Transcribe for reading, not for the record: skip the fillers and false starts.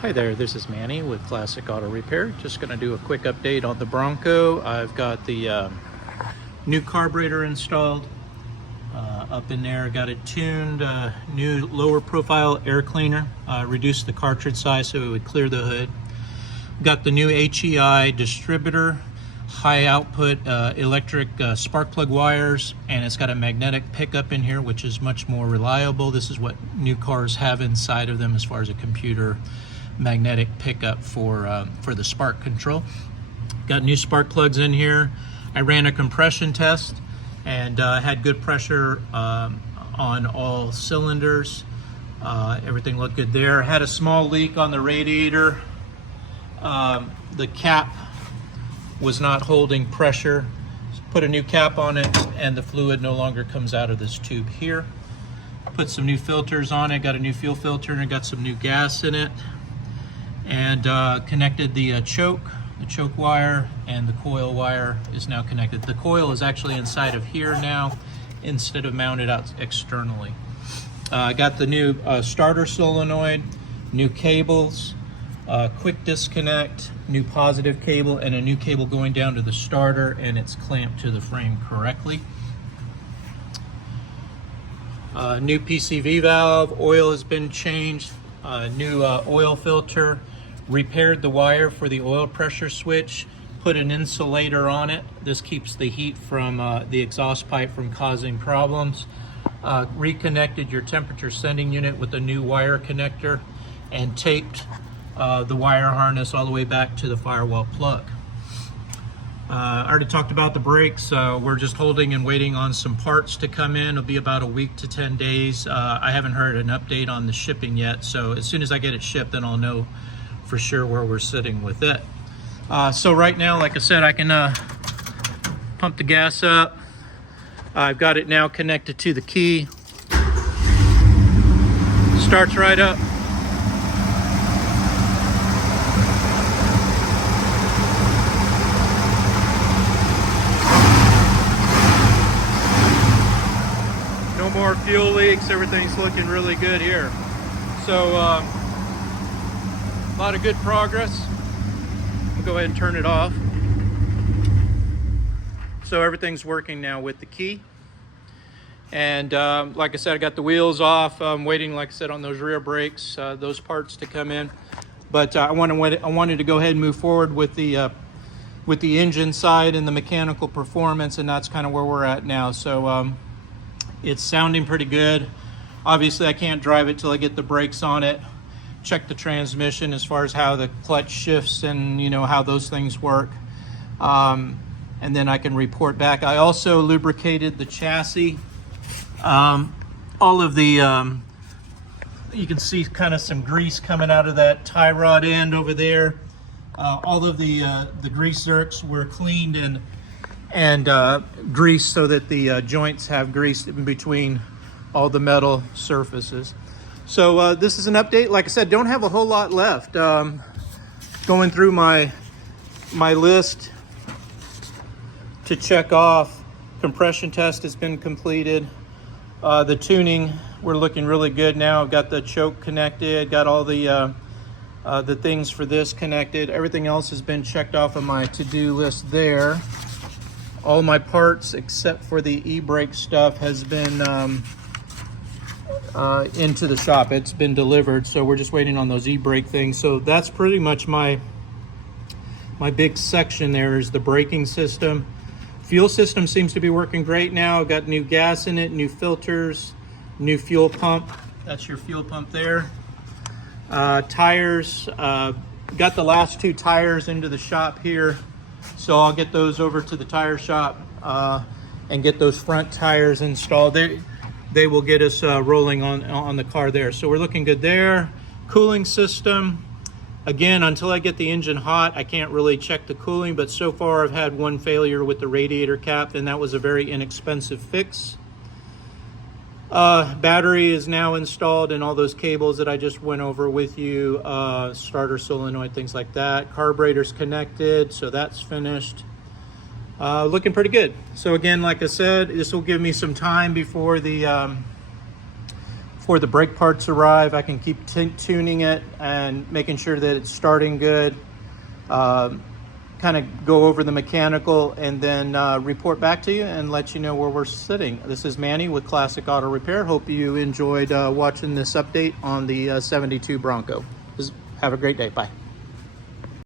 Hi there, this is Manny with Classic Auto Repair. Just going to do a quick update on the Bronco. I've got the new carburetor installed up in there. Got it tuned, new lower profile air cleaner, reduced the cartridge size so it would clear the hood. Got the new HEI distributor, high output electric spark plug wires, and it's got a magnetic pickup in here, which is much more reliable. This is what new cars have inside of them as far as a computer magnetic pickup for the spark control. Got new spark plugs in here. I ran a compression test and had good pressure on all cylinders. Everything looked good there. Had a small leak on the radiator. The cap was not holding pressure. Put a new cap on it and the fluid no longer comes out of this tube here. Put some new filters on it. Got a new fuel filter and got some new gas in it. And connected the choke wire, and the coil wire is now connected. The coil is actually inside of here now instead of mounted out externally. Got the new starter solenoid, new cables, quick disconnect, new positive cable, and a new cable going down to the starter, and it's clamped to the frame correctly. New PCV valve, oil has been changed, new oil filter, repaired the wire for the oil pressure switch, put an insulator on it. This keeps the heat from the exhaust pipe from causing problems. Reconnected your temperature sending unit with a new wire connector and taped the wire harness all the way back to the firewall plug. I already talked about the brakes. We're just holding and waiting on some parts to come in. It'll be about a week to 10 days. I haven't heard an update on the shipping yet, so as soon as I get it shipped, then I'll know for sure where we're sitting with it. So right now, like I said, I can pump the gas up. I've got it now connected to the key. Starts right up. No more fuel leaks. Everything's looking really good here. So a lot of good progress. We'll go ahead and turn it off. So everything's working now with the key. And like I said, I got the wheels off. I'm waiting, like I said, on those rear brakes, those parts to come in. But I wanted to go ahead and move forward with the engine side and the mechanical performance, and that's kind of where we're at now. So it's sounding pretty good. Obviously, I can't drive it till I get the brakes on it. Check the transmission as far as how the clutch shifts and how those things work, and then I can report back. I also lubricated the chassis. All of the you can see kind of some grease coming out of that tie rod end over there. All of the grease zerks were cleaned and greased so that the joints have grease in between all the metal surfaces. So this is an update. Like I said, don't have a whole lot left. Going through my list to check off. Compression test has been completed. The tuning, we're looking really good now. I've got the choke connected, got all the things for this connected. Everything else has been checked off of my to-do list there. All my parts except for the e-brake stuff has been into the shop. It's been delivered, so we're just waiting on those e-brake things. So that's pretty much my big section there is the braking system. Fuel system seems to be working great now. I've got new gas in it, new filters, new fuel pump. That's your fuel pump there. Tires, got the last 2 tires into the shop here, so I'll get those over to the tire shop and get those front tires installed. They will get us rolling on the car there. So we're looking good there. Cooling system, again, until I get the engine hot, I can't really check the cooling, but so far I've had one failure with the radiator cap, and that was a very inexpensive fix. Battery is now installed, and all those cables that I just went over with you, starter solenoid, things like that. Carburetor's connected, so that's finished. Looking pretty good. So again, like I said, this will give me some time before the before the brake parts arrive, I can keep tuning it and making sure that it's starting good. Kind of go over the mechanical and then report back to you and let you know where we're sitting. This is Manny with Classic Auto Repair. Hope you enjoyed watching this update on the 72 Bronco. Have a great day. Bye.